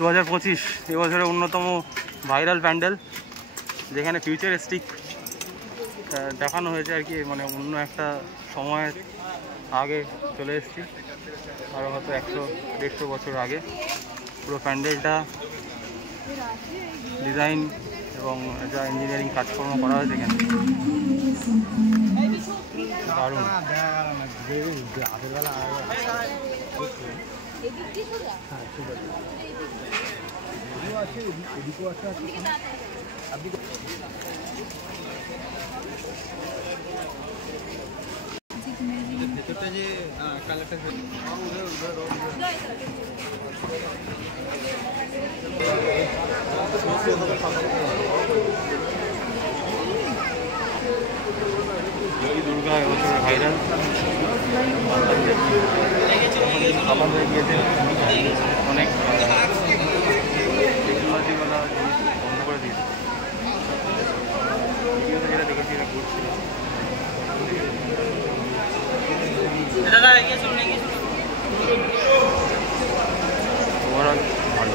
2025 এবছরের অন্যতম ভাইরাল প্যান্ডেল, যেখানে ফিউচারিস্টিক দেখানো হয়েছে আর কি। মানে অন্য একটা সময়ের আগে চলে এসেছি, আরও হয়তো 100-150 বছর আগে। পুরো প্যান্ডেলটা ডিজাইন এবং যা ইঞ্জিনিয়ারিং কাজকর্ম করা হয়েছে এখানে দারুণ। ভেতরটা যে কালারটা দুর্গা এবছর ভাইরাল খাবার হয়ে গিয়েছে, অনেক টেকনোলজিওয়ালা জিনিস বন্ধ করে দিয়েছে। ভিডিওতে যেটা দেখেছি এটা ঘুরছিল। ওভারঅল ভালো।